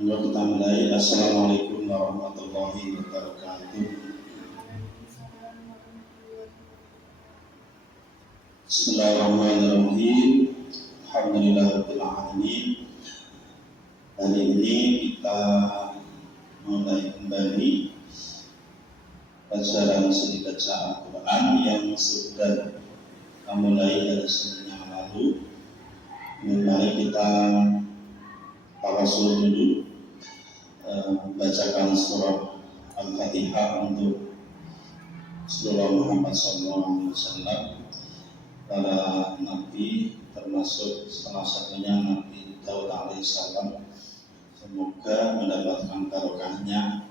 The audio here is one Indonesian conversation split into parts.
Monggo kita mulai. Assalamualaikum warahmatullahi wabarakatuh. Bismillahirrahmanirrahim. Alhamdulillahirabbil alamin. Hari ini kita mulai kembali pelajaran studi baca Al-Quran yang sudah kita mulai dari Senin yang lalu. Mari kita tawasul dulu, membacakan surah Al-Fatihah untuk Rasulullah Muhammad SAW, para nabi, termasuk salah satunya Nabi Daud alaihissalam. Semoga mendapatkan barokahnya,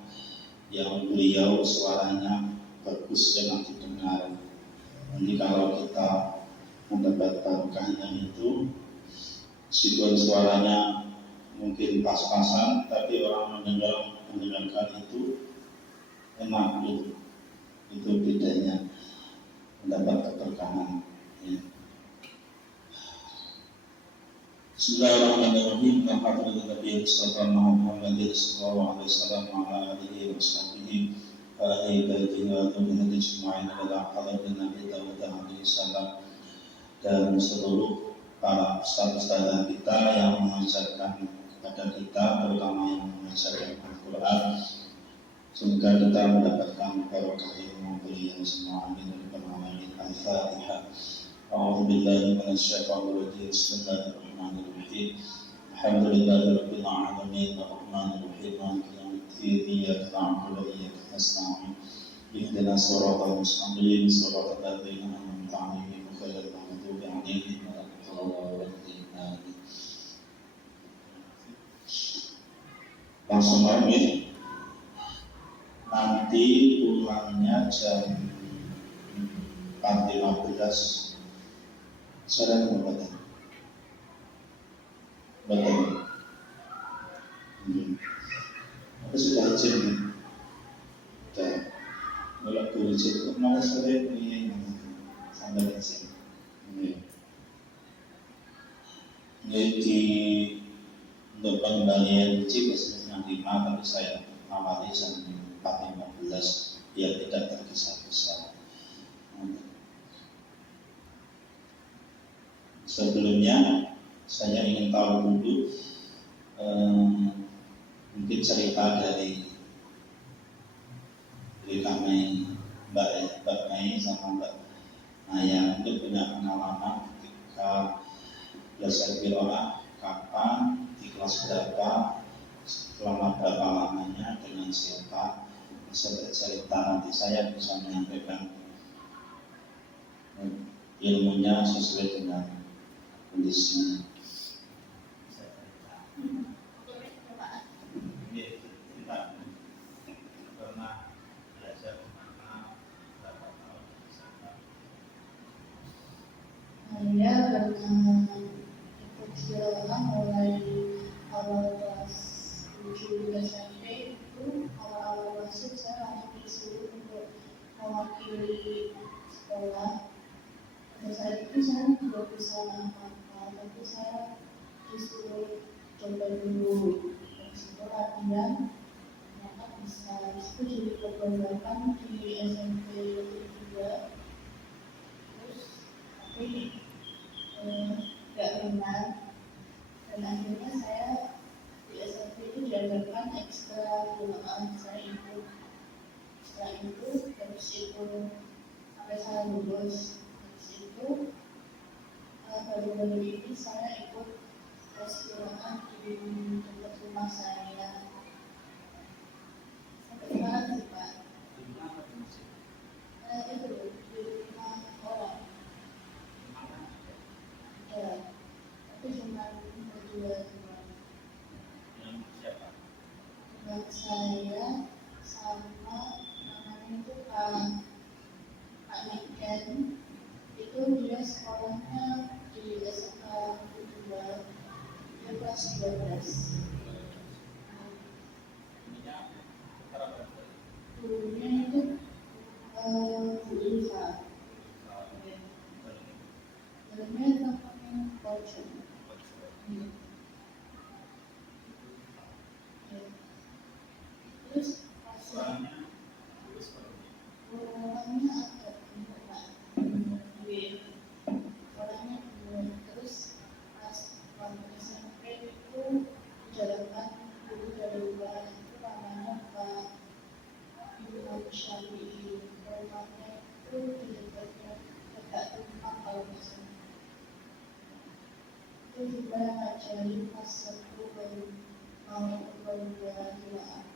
yang beliau suaranya bagus dan didengar. Nanti kalau kita mendapat barokahnya itu, meskipun suaranya mungkin pas-pasan, tapi orang mendengarkan itu enak gitu. Itu bedanya mendapat keberkahan. Ya. Bismillahirrahmanirrahim. Alhamdulillah sallallahu alaihi wasallam ala alihi wa sahbihi wa ahli baitihi wa dhurriyyatihi ajma'in ila hadratin Nabi Dawud alaihi salam, dan seluruh para ustaz-ustaz kita yang mengajarkan kepada kita, terutama yang mengajarkan Al-Quran. Semoga kita mendapatkan barokah ilmu beliau semua. Amin. Al-Fatihah. A'udzubillahi minasyaitonir rajim. Bismillahirrahmanirrahim. Alhamdulillahirabbil alamin. Arrahmanir rahim. Maliki yaumiddin. Iyyaka na'budu wa iyyaka nasta'in. Ihdinas siratal mustaqim. Siratal ladzina an'amta 'alaihim ghairil maghdubi 'alaihim waladdallin. Langsung aja. Nanti pulangnya jam 4.15. Saudara betul. Aku sudah izin. Sudah. Mulai dulu izin. Mana sore ini sampai di sini. Jadi untuk pengembalian uji biasanya 5, tapi saya awali jam 4.15 biar tidak tergesa-gesa. Sebelumnya saya ingin tahu dulu mungkin cerita dari kami Mbak Mai sama Mbak Naya. Mungkin punya pengalaman ketika belajar qiraah, kapan, di kelas berapa, selama berapa lamanya, dengan siapa. Bisa bercerita, nanti saya bisa menyampaikan ilmunya sesuai dengan kondisinya. Pernah belajar mana berapa tahun di sana? Saya pernah ikut qiraah mulai awal kelas 7 SMP. Itu awal-awal masuk saya langsung disuruh untuk mewakili sekolah. Pada saat itu saya tidak bisa apa-apa, tapi saya disuruh coba dulu dari sekolah dan ternyata bisa. Itu jadi kebanggaan di SMP juga. Terus tapi nggak benar, dan akhirnya saya di SMP itu diajarkan ekstra qiraah. Saya ikut setelah itu, terus itu sampai saya lulus. Itu baru-baru ini saya ikut tes qiraah di dekat rumah saya. Sampai sekarang sih Pak. Itu di rumah orang. Ya, tapi cuma berdua. Dengan saya sama namanya itu Pak Niken. Itu dia sekolahnya di SMK 2, dia kelas 12. Gurunya itu Bu Ilva. Gurunya namanya Kochen. Orangnya agak gemuk, orangnya gemuk. Terus pas waktu SMP itu jalankan guru dari luar itu namanya Pak Imam Syafi'i. Rumahnya itu di dekatnya dekat Tumpang kalau nggak salah. Itu juga ngajarin pas aku baru gila.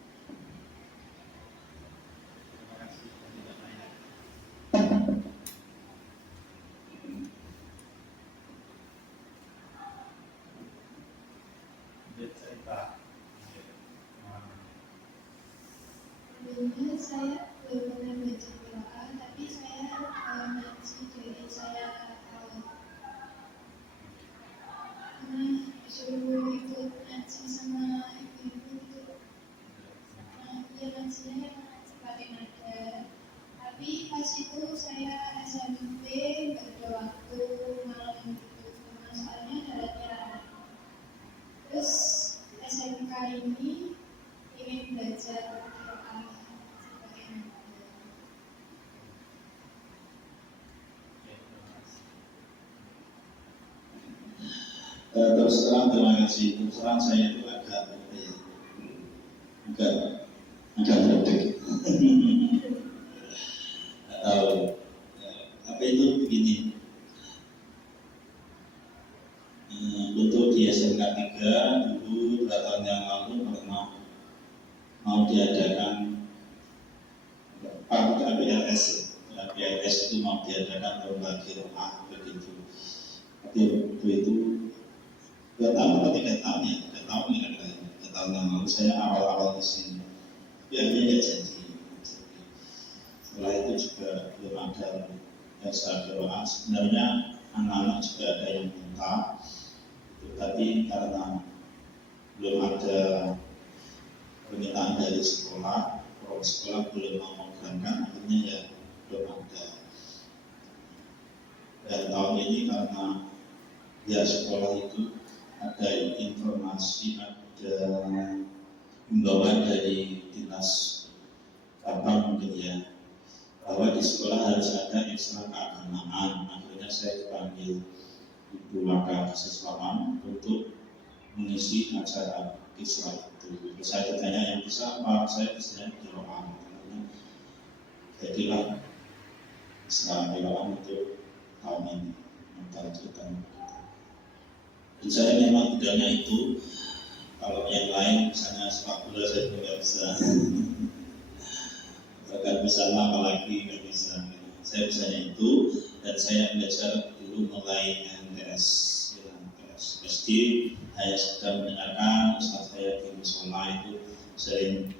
Sebelumnya saya belum pernah baca Quran, tapi saya ngaji dari saya pernah disuruh ikut ngaji sama ibu-ibu gitu. Ya ngajinya pakai nada. Tapi pas itu saya SMP nggak ada waktu malam gitu, soalnya ada latihan. Terus SMK ini ingin belajar Quran pakai nada. Terus terang terima kasih. Terus terang saya itu agak berdek. Apa itu begini? Untuk di SMK 3 dulu 2 tahun yang lalu pernah mau diadakan PLS. PLS itu mau diadakan lomba qiraah begitu. Tapi waktu itu 2 tahun atau 3 tahun ya, 3 tahun ya kira-kira. 3 tahun yang lalu saya awal-awal di sini. Tapi akhirnya nggak jadi. Setelah itu juga belum ada yang saya doa. Sebenarnya anak-anak juga ada yang minta, tapi karena belum ada permintaan dari sekolah, kalau sekolah belum memprogramkan, akhirnya ya belum ada. Dan tahun ini karena ya sekolah itu ada informasi, ada himbauan dari dinas kapan mungkin ya, bahwa di sekolah harus ada ekstra keagamaan. Akhirnya saya dipanggil Ibu Wakasiswaan untuk mengisi acara kisah itu. Terus saya ditanya yang bisa apa, saya bisanya kiroan. Jadilah Islam kiroan untuk tahun ini mentargetkan. Dan saya memang bidangnya itu. Kalau yang lain misalnya sepak bola saya juga nggak bisa. Bahkan misalnya apalagi nggak bisa. Saya bisanya itu, dan saya belajar dulu mulai MTS SD. Saya sedang mendengarkan ustaz saya di musola itu sering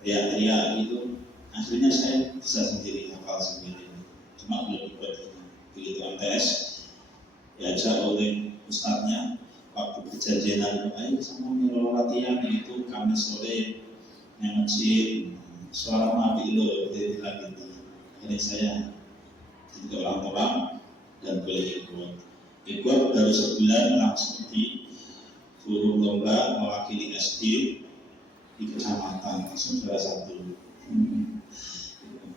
teriak-teriak itu. Akhirnya saya bisa sendiri, hafal sendiri. Cuma belum ikut. Begitu MTS diajak oleh ustaznya, waktu kejadian ayo sama milo latihan itu kami sore yang masjid suara mati lo dia bilang gitu. Jadi saya jadi orang dan boleh ikut baru sebulan langsung di suruh lomba mewakili SD di kecamatan, langsung juara 1.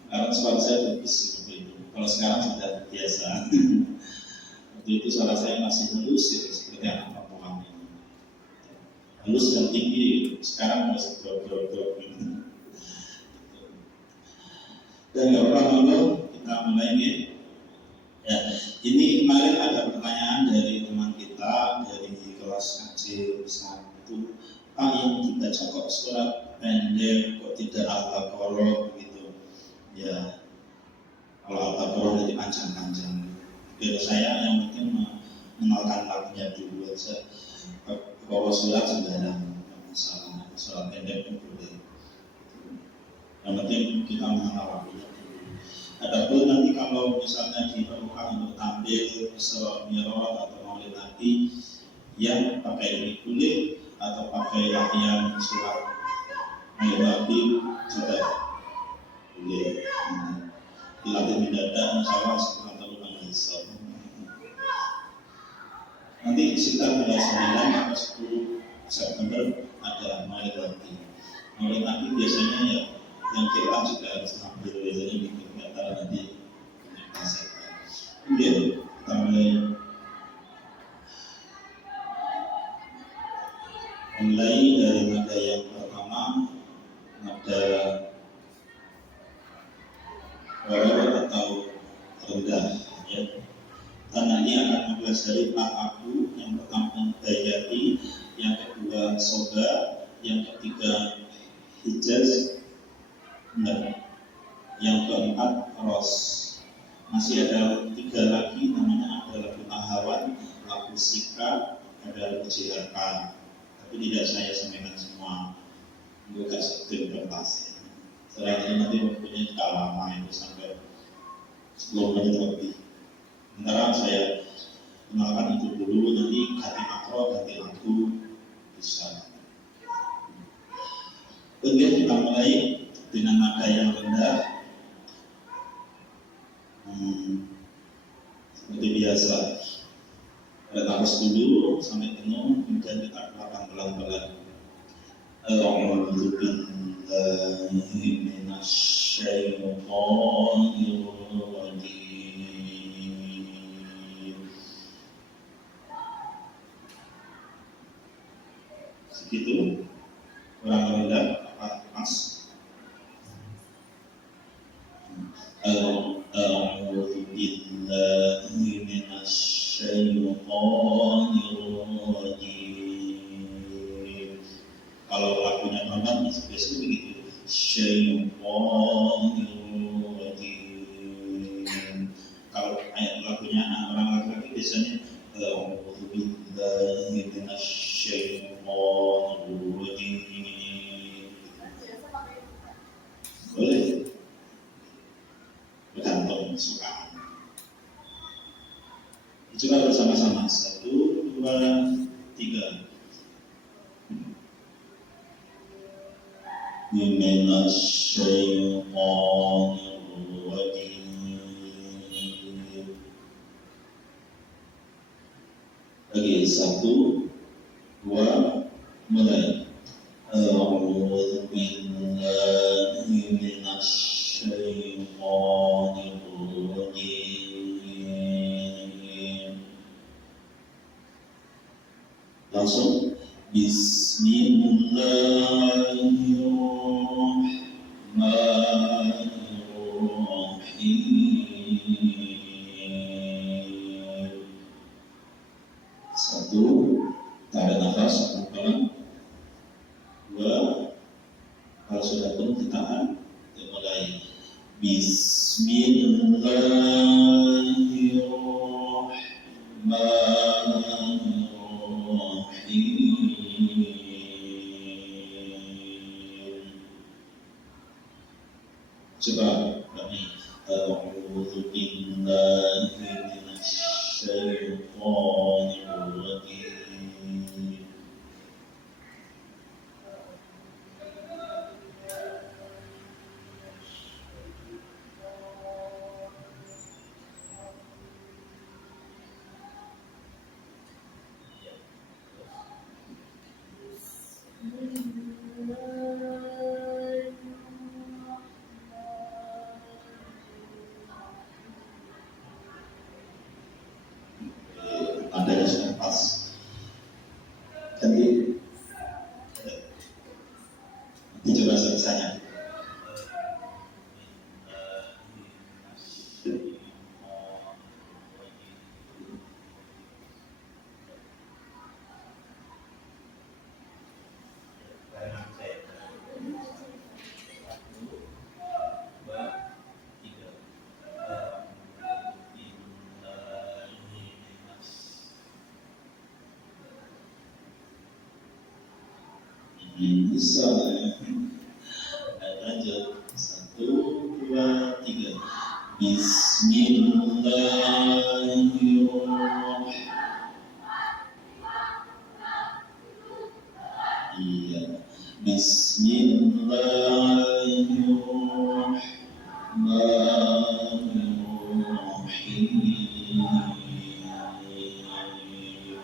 Karena suara saya bagus seperti itu. Kalau sekarang sudah biasa. Waktu itu suara saya masih halus seperti anak perempuan ini. Halus dan tinggi, sekarang masih drop. Dan nggak pernah malu, kita mulai nih. Ya, ini kemarin ada pertanyaan dari teman kita dari kelas kecil 1. Pak, yang dibaca kok surat pendek, kok tidak Al-Baqarah begitu? Ya, kalau Al-Baqarah jadi panjang-panjang. Biar saya yang penting mengenalkan lagunya dulu aja. Bawa surat sembarang, masalah surat pendek pun boleh. Yang penting kita mengenal lagunya dulu. Adapun nanti kalau misalnya diperlukan untuk tampil Isra Mi'raj atau Maulid Nabi yang pakai ini boleh, atau pakai latihan surat Maulid Nabi juga boleh. Dilatih mendadak, insyaallah sekarang terlalu bisa. Nanti sekitar bulan 9 atau 10 September ada Maulid Nabi. Maulid Nabi biasanya ya yang kira juga harus ambil biasanya gitu, nggak tahu nanti kasih. Kemudian kita mulai dari nada yang pertama, nada bawah atau rendah, ya. Karena ini akan mempelajari aku, yang pertama bayati, yang kedua soga, yang ketiga hijaz, yang keempat ros. Masih ada 3 lagi, namanya ada lagu Nahawan, lagu Sika, ada lagu Jilaka. Tapi tidak saya sampaikan semua, bukan satu interpretasi. Setelah ini nanti mempunyai lama itu sampai 10 menit lebih. Sementara saya kenalkan itu dulu, nanti ganti makro, ganti lagu bisa. Kemudian kita mulai dengan nada yang rendah. Seperti biasa, ada nafas dulu sampai penuh, kemudian kita keluarkan pelan-pelan. A'udzu billahi minasyaitonir rajim. Segitu, kurang rendah apa mas? A'udzu billahi minasyaitonir rajim. Kalau lagunya normal biasanya begitu. Syaitonir rajim. Kalau lagunya orang laki-laki biasanya a'udzu billahi minasyaitonir rajim. Boleh. Bergantung suka. Coba bersama-sama. 1, 2, 3. Minasyaitonir rajim. Lagi 1, 2, mulai. A'udzu billahi minasyaitonir rajim. Langsung Bismillahirrahmanirrahim. 1, tarik nafas pelan-pelan. 2, kalau sudah penuh ditahan, mulai. Bismillahirrahmanirrahim. Coba kami. A'udzu billahi minasyaitonir rajim. Ada sudah pas. Ganti. Nanti coba selesainya. Bisa ya. Lanjut. 1, 2, 3. Bismillahirrahmanirrahim. Iya. Bismillahirrahmanirrahim.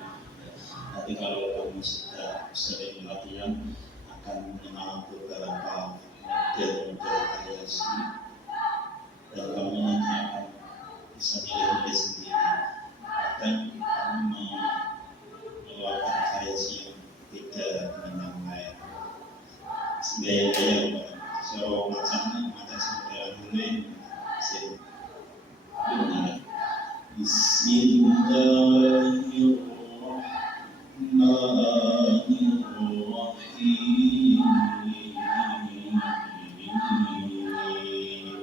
Nanti kalau kamu sudah sering latihan akan mengenal beberapa model-model variasi dan kamu nanti akan bisa nilai sendiri. Bahkan kamu mengeluarkan variasi yang beda dengan yang lain. Gaya-gaya so macam seperti lain sih. Bismillahirrahmanirrahim.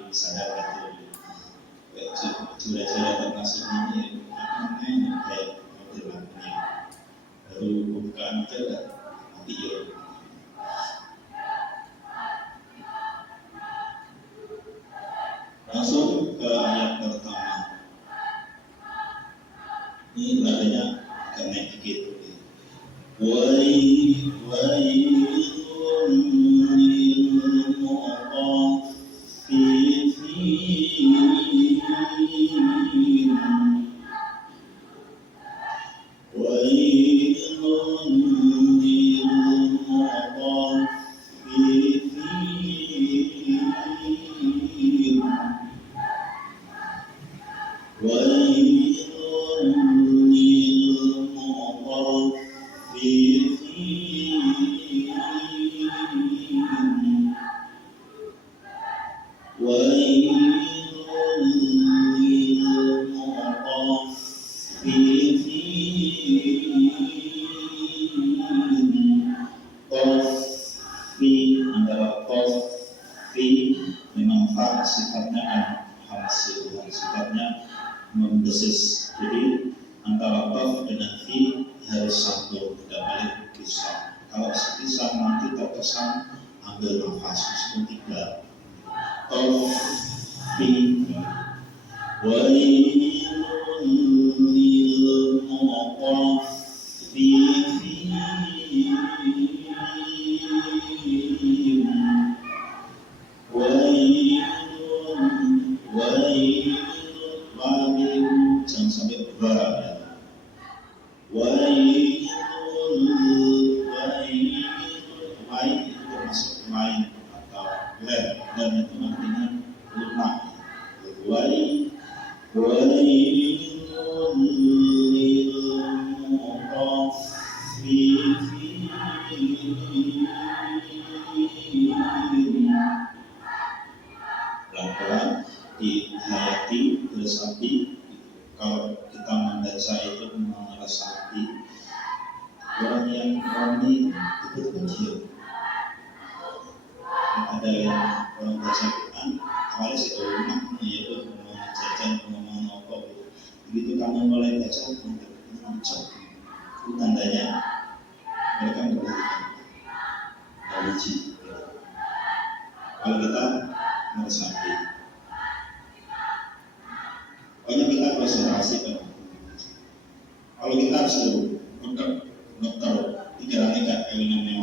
Saya sudah termasuk ini kayak modelnya baru bukaan aja mati ya. Langsung ke ayat pertama. Ini nadanya agak naik dikit. Memang fa sifatnya hasil, sifatnya membesis. Jadi antara tof dengan fi harus satu, tidak boleh kisah. Kalau sepisah nanti terkesan ambil nafas tiga. Tof fi wa jangan sampai berat. Wai itu masuk main atau lem itu artinya lunak. Wai pelan-pelan dihayati, diresapi. Kalau kita membaca itu meresapi, orang yang berani betul-betul diam. Ada yang orang baca Quran awalnya sudah lunak, yaitu ngomong jajan, ngomong apa. Begitu kamu mulai baca, mencok. Itu tandanya mereka memperhatikan religi. Kalau kita meresapi, pokoknya kita konsentrasi kan. Kalau kita harus dokter pikirannya kan elemen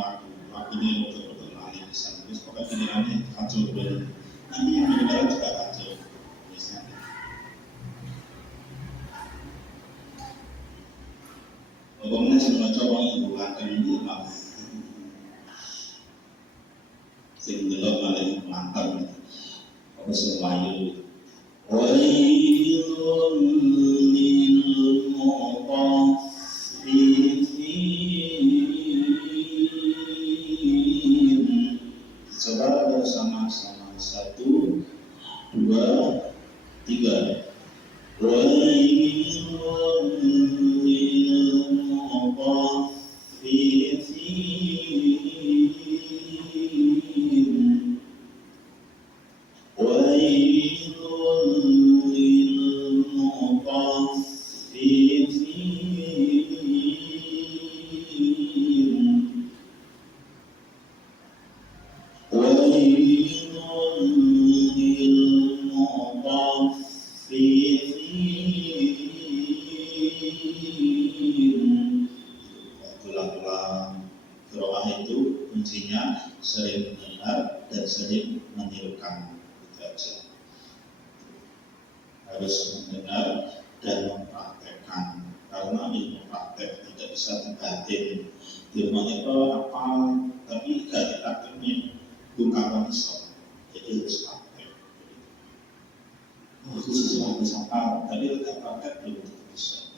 waktu ini betul-betul ahli bisa. Terus pokoknya pikirannya kacau dulu. Nanti yang mendengar juga kacau. Misalnya. Pokoknya semua coba menggunakan ini malah. Sehingga malah mantap. Apa semuanya. Coba bersama-sama 1, 2, 3. Qiraah itu kuncinya sering mendengar dan sering menirukan. Itu aja. Harus mendengar dan mempraktekkan. Karena ilmu praktek tidak bisa dibatin. Ilmunya itu apa? Tapi gak diprakteknya bukan bisa. Jadi harus praktek. bisa hafal, tapi tetap praktek belum tentu bisa.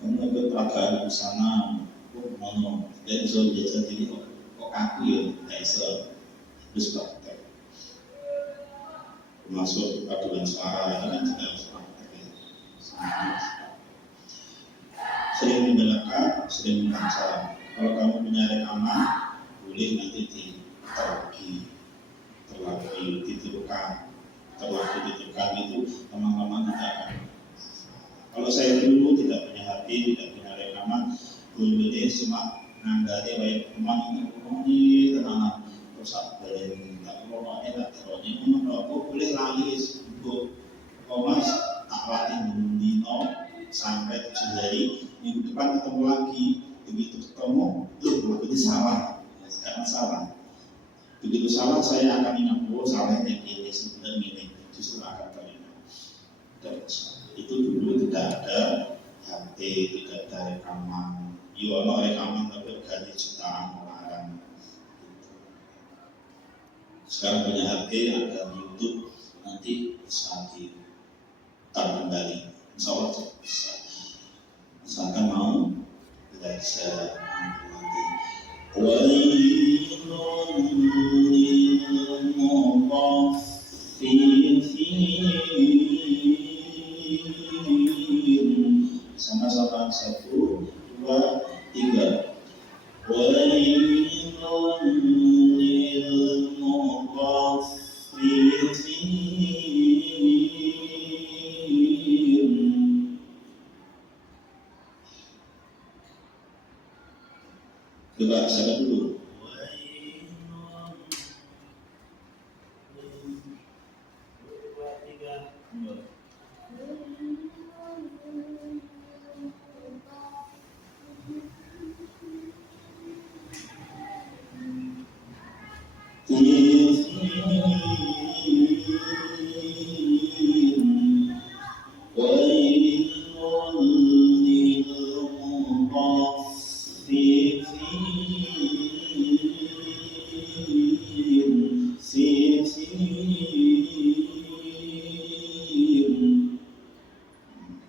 Kamu ikut peragaan di sana, ngomong, dan so biasa jadi kok kaku ya, nggak bisa terus praktek. Masuk paduan suara, ini kan juga harus praktek ya. Sering mendengarkan, sering membaca. Kalau kamu punya rekaman, boleh nanti terlagi ditirukan itu teman-teman kita akan. Kalau saya dulu tidak punya HP, tidak punya rekaman, boleh cuma nganggari baik teman ini tenang rusak dari tak kelola tak teroni aku boleh lali untuk komas tak latih dino sampai 7 hari, minggu depan ketemu lagi, begitu ketemu lagunya salah, sekarang salah. Begitu salah saya akan ingat, oh salah yang ini sebenarnya ini justru akan teringat. Dan itu dulu tidak ada HP, tidak ada rekaman. Yono rekaman tapi gaji jutaan orang. Sekarang punya HP, ada YouTube, nanti bisa diputar kembali. Insya Allah bisa. Misalkan mau belajar nanti. Sama-sama 1, 2, 3. Coba siapa dulu?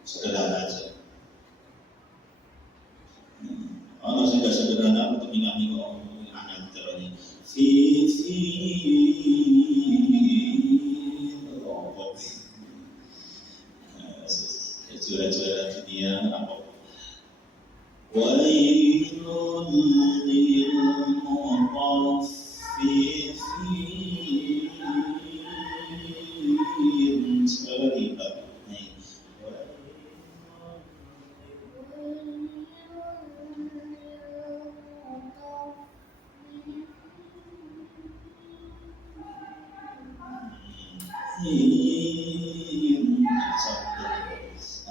Sederhana aja. Ono sudah sederhana untuk ingat-ingat ngomong anak terus rokok juara-juara dunia apa wailul lil mutaffifin sekali lagi.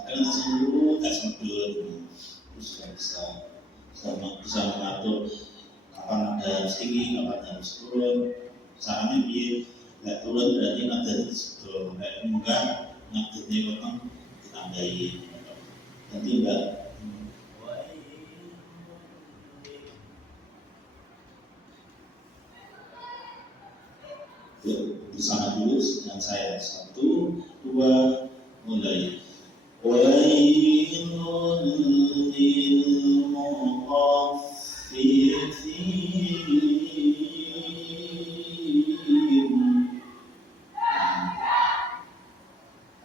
Akan langsung dulu tes modul, terus bisa mengatur kapan ada harus tinggi, kapan harus turun. Caranya biar nggak turun berarti ngajarin sebetulnya, kayak enggak ngajarin potong ditambahin, nanti enggak. Bersama dulu dengan saya 1, 2, mulai. Wailul lil mutaffifin.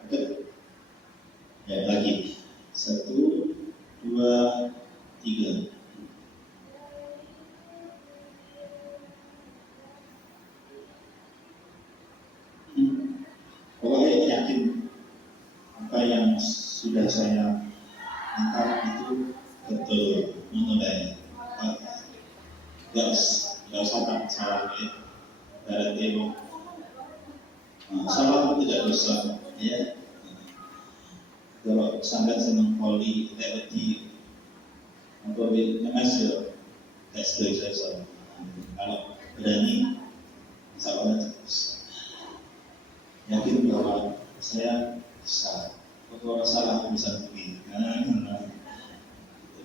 Oke. Ya lagi. 1, 2, 3. Pokoknya yakin apa yang sudah saya angkat itu betul mengenai nggak usah tak salah ya dari temo salah itu tidak dosa ya. Kalau sampai senang poli teori atau mengajar tes saya kalau berani salah terus yakin bahwa saya bisa, kalau salah bisa begini. Itu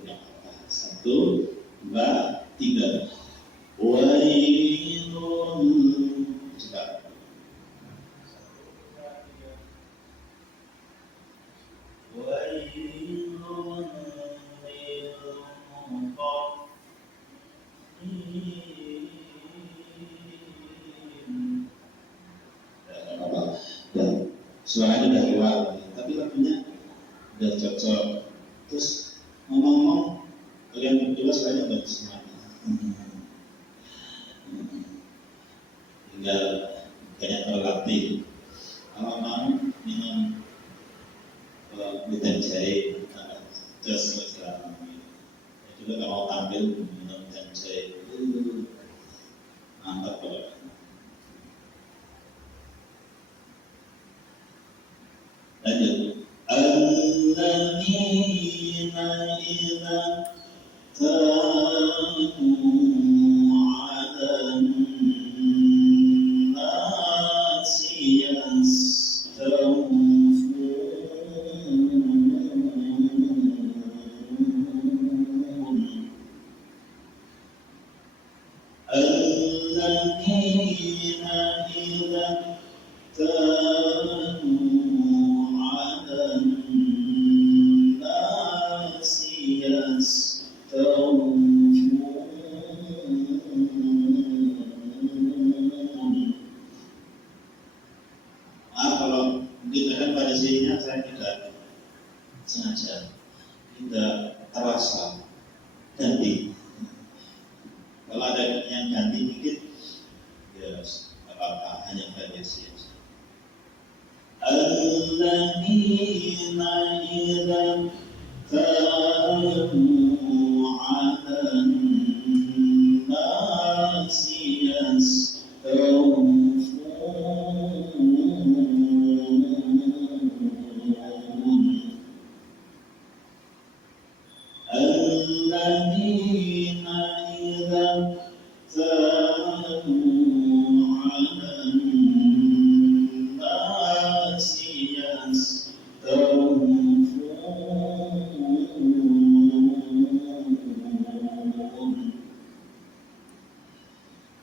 yang apa? 1, 2, 3. Wailul. Coba. suaranya udah keluar, tapi lagunya udah cocok. Terus ngomong-ngomong kalian berdua suaranya bagus semuanya. Tinggal banyak terlatih. Kalau mau minum gluten jahe, terus juga kalau mau tampil minum gluten jahe, mantap kalau. Lanjut. Alladzina idza tabu 'alan nasi yastawfun. Alladzina idza tabu 'alan nasi yastawfun. Kalau mungkin kadang pada sininya saya tidak sengaja, tidak terasa ganti. Kalau ada yang ganti dikit, ya apa-apa, hanya variasi. Alladzina idza tabu 'alan nasi yastawfun. Alladzina idza tabu 'alan nasi yastawfun.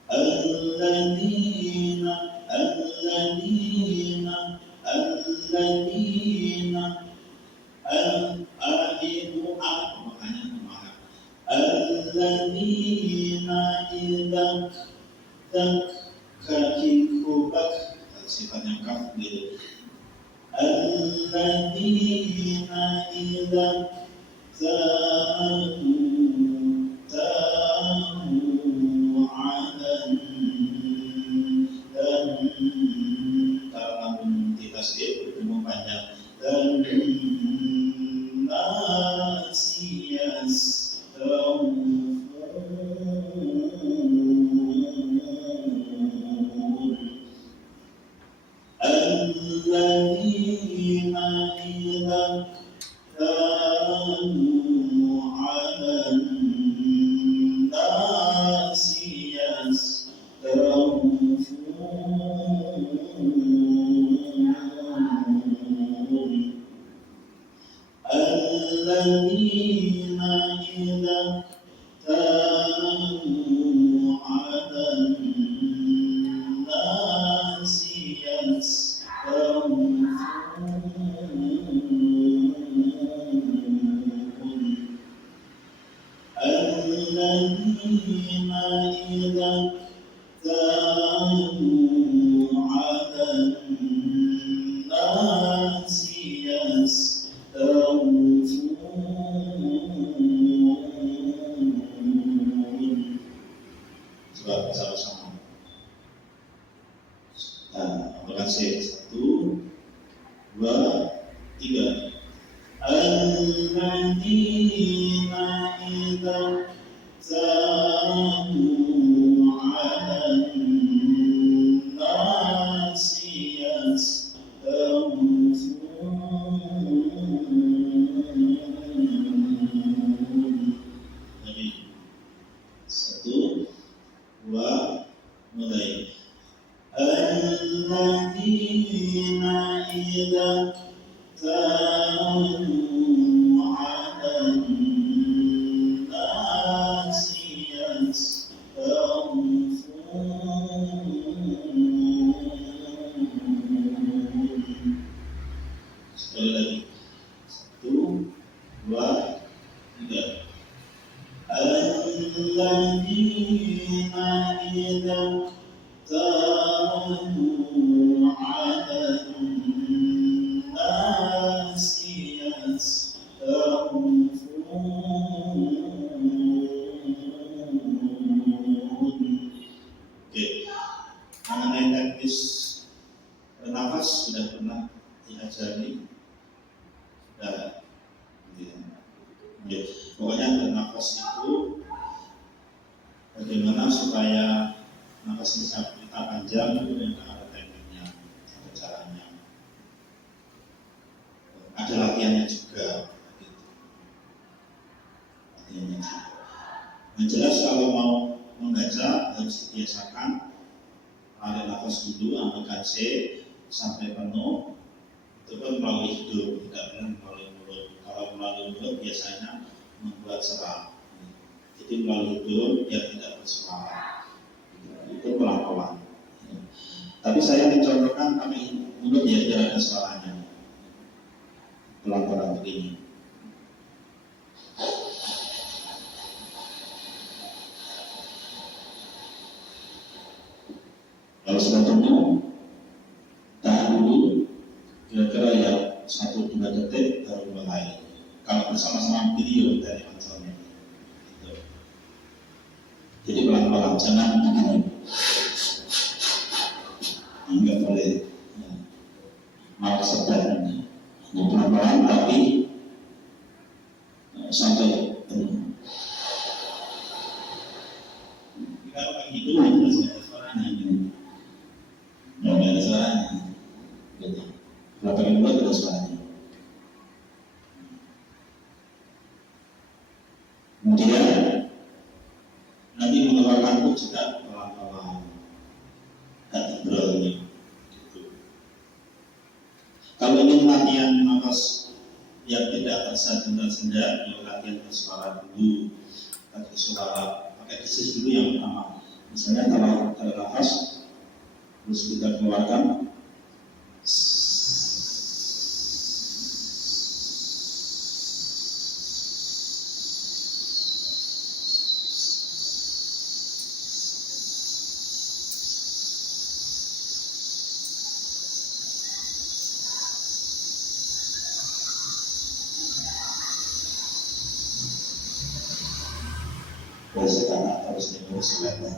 Alladzina alladzina idza kaki kubak sifatnya kaf gitu. Alladzina idza tabu 'alan dan kalau ditasdid bertemu panjang dan nasi yastawfun. Alladzina idza tabu 'alan nasi yastawfun. Alladzina idza tabu 'alan nasi yastawfun. Alladzina idza tabu 'alan nasi yastawfun. Coba sama-sama. Berhasil 1, 2, 3. Alladzina idza tabu 'alan nasi yastawfun. Jadi 1, 2, mulai. Alladzina idza tabu 'alan nasi yastawfun. Sekali lagi. 1, 2, 3. Alladzina idza tabu 'alan Bernafas sudah pernah diajari, sudah, ya. Pokoknya bernafas itu bagaimana supaya nafas bisa kita panjang itu yang ada tekniknya atau caranya. Ada latihannya juga, gitu. Latihannya juga. Yang jelas kalau mau membaca harus dibiasakan tarik nafas dulu, ambilkan C sampai penuh. Itu kan melalui hidung, tidak benar melalui mulut. Kalau melalui mulut biasanya membuat serak. Jadi melalui hidung biar tidak bersuara. Itu pelan-pelan. Tapi saya mencontohkan pakai mulut ya biar ada suaranya. Pelan-pelan begini. Kalau sudah penuh, tahan dulu, kira-kira ya 1-2 detik baru mulai. Kalau bersama-sama video dari contohnya, gitu. Jadi pelan-pelan, jangan begini. Enggak boleh ya, malah sedang ini. Pelan-pelan tapi sampai penuh. Kalau kayak gitu harus ada suaranya gitu. Nggak ada suaranya, gitu. Kalau pakai mulut ada suaranya. Kemudian nanti mengeluarkan pun juga pelan-pelan, hati berani. Gitu. Kalau ingin latihan nafas yang tidak tersendat-sendat, ya latihan bersuara dulu, pakai suara, pakai desis dulu yang pertama. Misalnya kalau ada nafas, terus kita keluarkan. Terus kita harus terus latihan.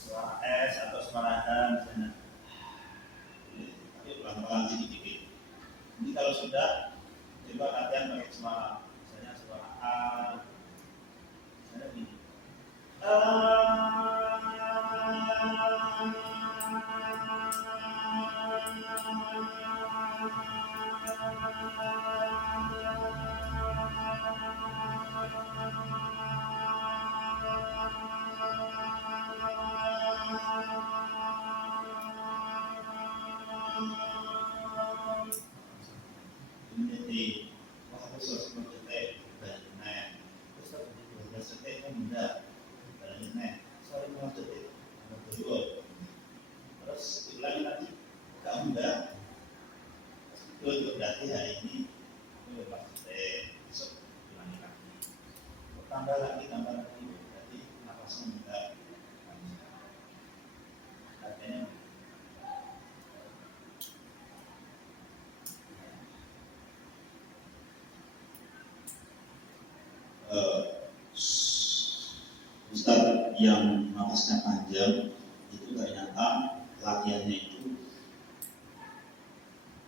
Suara S atau suara H misalnya. Tapi pelan-pelan sedikit. Jadi kalau sudah, coba latihan pakai suara, misalnya suara A, misalnya begini. Jadi, waktu 10 detik banyak, terus 12 detik kan enggak banyak, 15 detik betul. Terus ulangi lagi, enggak enggak. Itu berarti hari ini 15 detik, besok ulangi lagi. Tambah lagi, berarti nafasnya enggak. Artinya Ustadz yang nafasnya panjang itu ternyata latihannya itu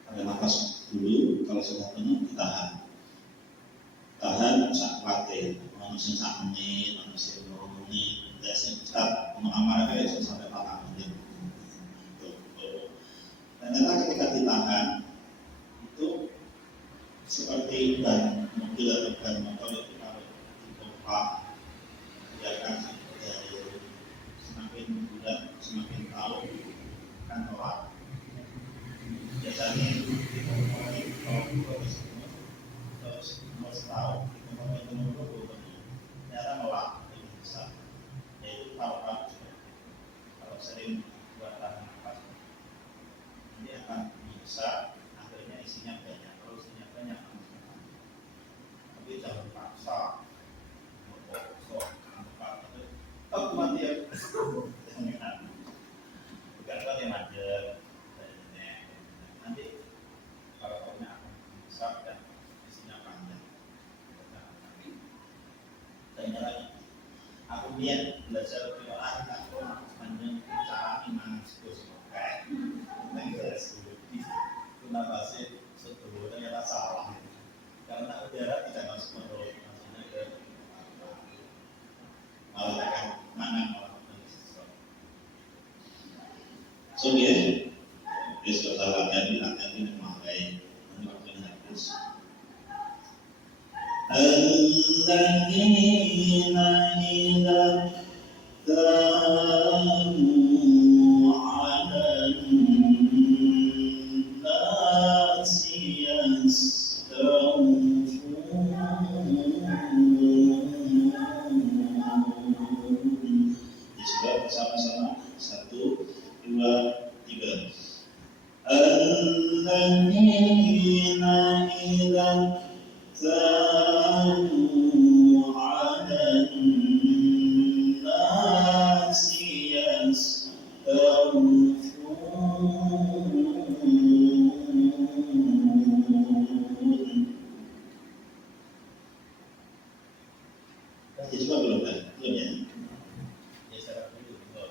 pakai nafas dulu, kalau sudah penuh ditahan, saat latih, manusia 1 menit, manusia 2 menit, biasanya Ustadz mengamal kayak itu sampai 4 menit. Ternyata ketika ditahan itu seperti ban mobil atau ban motor itu kalau dipompa, biarkan dari semakin bulan semakin tahun kan tolak. Biasanya itu dipompa terus setahun dipompa itu ternyata nolak lebih besar. Yaitu kalau sering buat nafas ini akan bisa akhirnya isinya banyak. Kalau isinya banyak tapi jangan paksa. Aku mati ya. Bukan kau yang manjat. Nanti kalau kau akan besar dan isinya panjang. Tanya lagi. Aku niat belajar qiraah panjang cara iman sekolah kayak negara sekolah kenapa sih sekolah ternyata salah karena udara tidak masuk menurut maksudnya ke malah akan mana malah sesuatu. So dia besok latihan memakai waktu habis. الذين إذا كانوا على الناس يستوفون disebut bersama-sama 1, 2, 3 الذين إذا كانوا على الناس يستوفون coba belum kan? Belum ya? Ya saya dulu belum.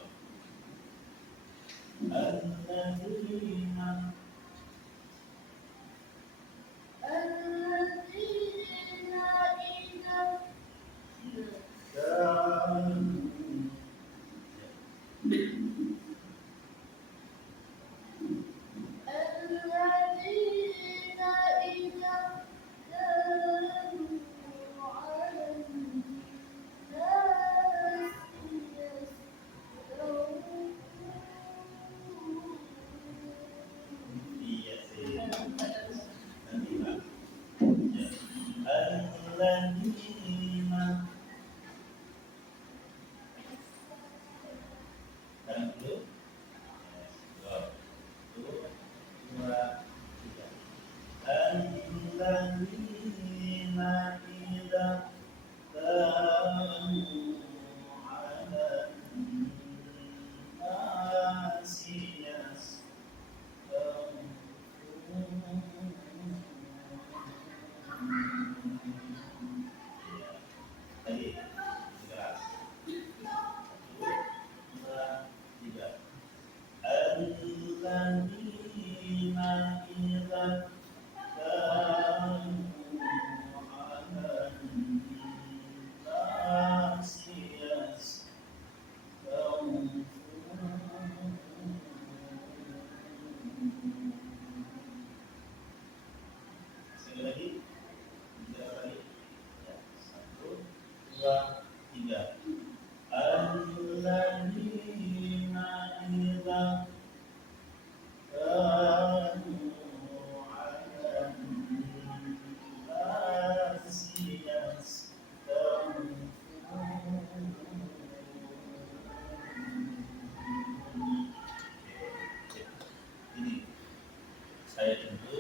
Saya tentu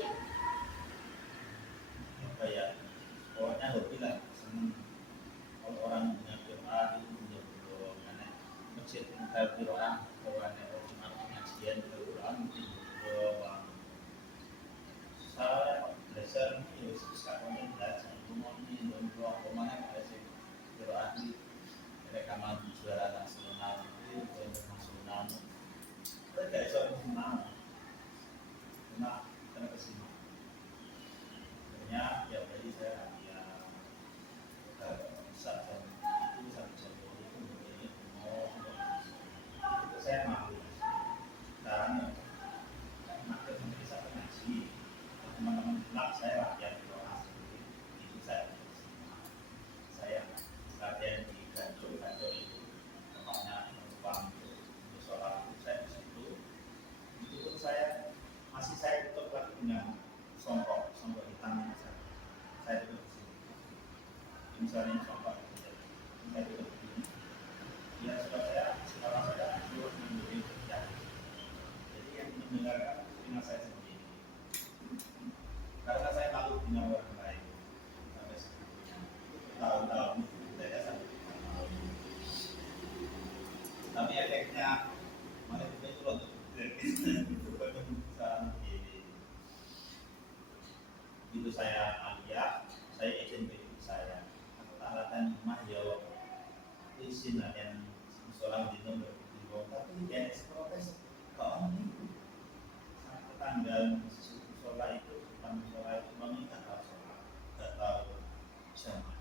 apa ya, pokoknya hobi lah, senang kalau orang punya doa itu betul-betul karena masjid kalau doa kawannya orang pengajian Al-Quran itu doa saya belajar ini sekarang ini belajar semua ini dan doa kemana belajar doa ini mereka mau juara nasional itu internasional mereka itu nasional karena kesini akhirnya ya jadi saya ya saat itu menjadi itu saya malu caranya makin bisa ngaji teman-teman kelak saya latihan doa itu saya latihan di kantor itu tempatnya numpang untuk sholat saya di situ itu pun saya masih saya tutup lagi dengan songkok hitam saya tutup di sini misalnya songkok saya tutup di sini ya setelah saya terus menjadi kerja jadi yang mendengarkan dengan saya sendiri karena saya malu dengan orang lain sampai sebetulnya tahun-tahun saya sampai tapi efeknya mana kita itu untuk itu saya aliyah, saya izin ke saya. Aku tak latihan rumah jawab izin latihan seorang di nomor dan protes kok ini tetangga sholat itu meminta kalau sholat nggak tahu sama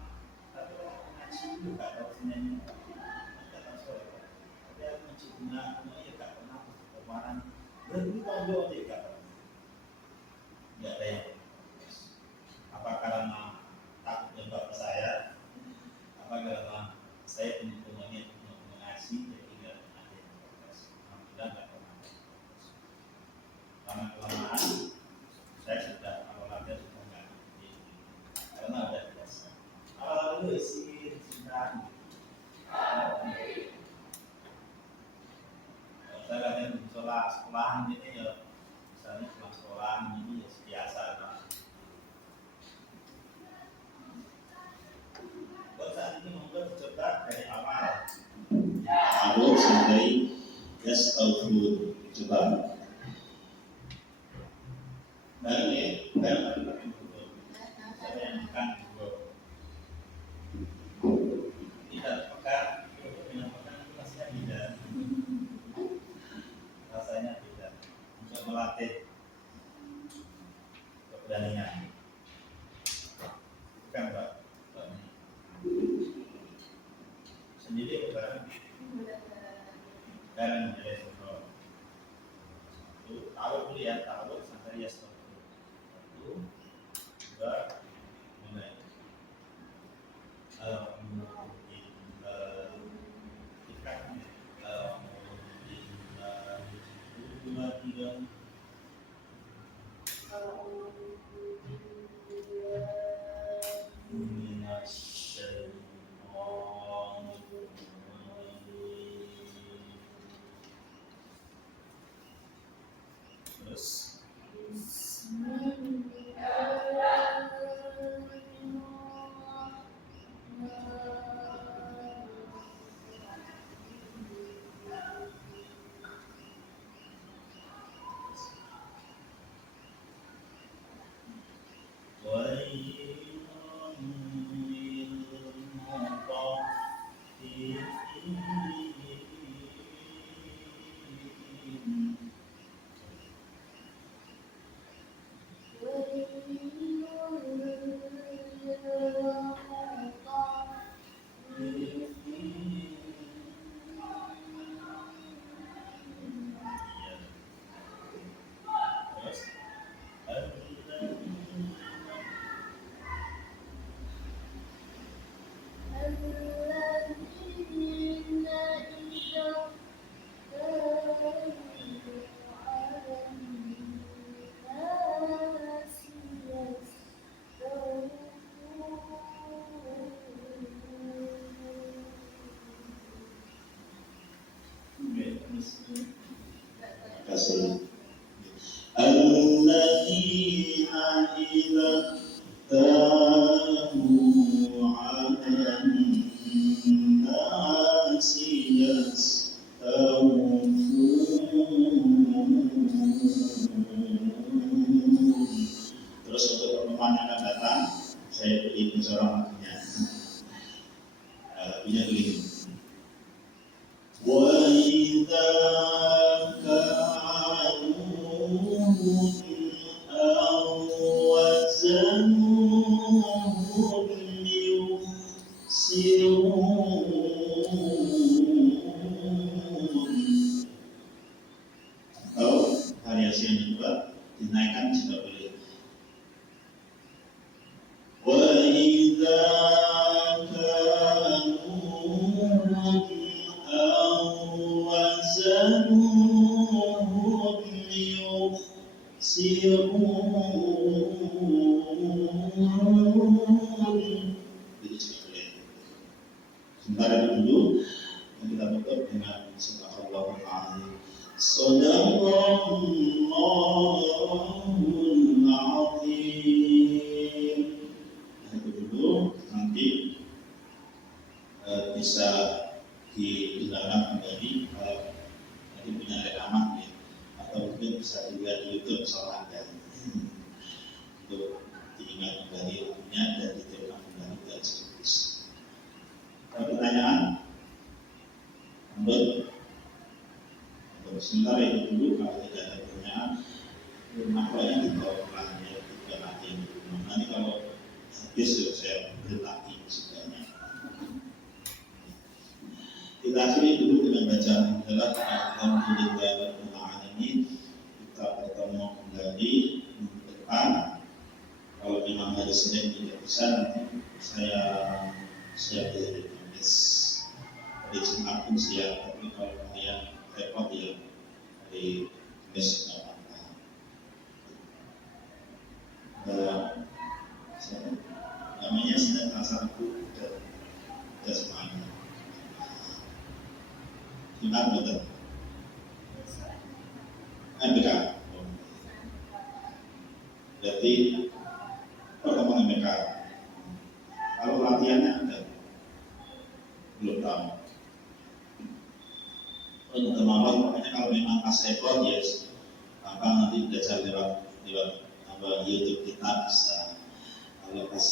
tapi kalau ngaji itu nggak tahu sebenarnya nggak tahu sholat tapi aku ngaji nggak ya nggak pernah kemarin bertahun tidak ada yang apa karena takut dan bapak saya apa karena saya punya mengasih jadi nggak ada yang protes alhamdulillah nggak pernah karena kelamaan saya sudah awalnya sudah nggak karena ada biasa awal dulu sih cinta saya kadang di sekolahan ini ya misalnya sekolahan ini ya biasa buat saat ini monggo coba dari awal sampai Yastaghfirun coba baru ya baru saya yang makan tidak pekan dengan pekan itu rasanya beda rasanya beda untuk melatih keberanian bukan Pak sendiri bareng bareng menjadi satu tahu dulu ya tahu sampai ya satu dua mulai dua tiga terus kasih alladzina idza tabu 'alan nasi terus untuk pertemuan yang akan datang saya beri pencorangannya punya begini وَإِذَا كَالُوهُمْ أَوْ وَزَنُوهُمْ يُخْسِرُونَ atau variasi yang kedua dinaikkan juga boleh وَإِذَا كَالُوهُمْ وزنوهم يخسرون sebentar dulu kita tutup dengan subhanallahul azim sadaqallahul azim itu dulu nanti bisa didengarkan kembali nanti punya rekaman ya atau mungkin bisa dilihat di YouTube soal Anda untuk diingat kembali lagunya dan diterima kembali dan seterusnya. Ada pertanyaan? Menurut Sementara itu dulu kalau tidak ada pertanyaan, nampaknya dibawa pulang ya, tidak lagi di rumah. Nanti kalau habis saya beri lagi sebenarnya. Kita akhiri dulu dengan bacaan adalah Alhamdulillah ini kita bertemu kembali minggu depan. Kalau memang hari Senin tidak bisa, nanti saya siap di hari Kamis. Hari Jumat pun siap, tapi kalau yang repot ya hari Kamis nggak apa-apa. Namanya Senin Selasa Rabu udah semuanya. Jumat betul. MBK. Berarti pertemuan MBK. Kalau latihannya ada, belum tahu. Untuk teman-teman, pokoknya kalau memang pas repot ya, apa nanti belajar lewat YouTube kita bisa. Kalau pas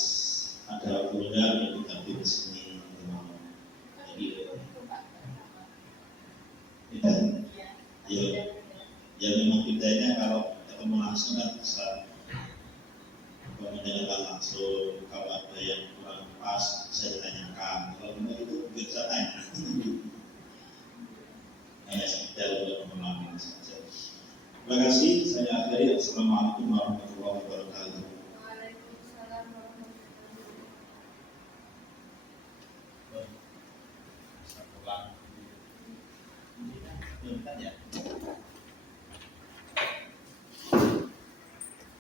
ada kuliah ya kita di sini teman-teman. Jadi kita ya memang bedanya kalau ketemu langsung kan bisa mendengarkan langsung. Kalau ada yang kurang pas bisa ditanyakan. Kalau enggak itu bisa tanya. Hanya sekedar untuk pemahaman saja. Terima kasih. Saya akhiri. Assalamualaikum warahmatullahi wabarakatuh. Waalaikumsalam warahmatullahi wabarakatuh. Satu lagi. Belum tanya.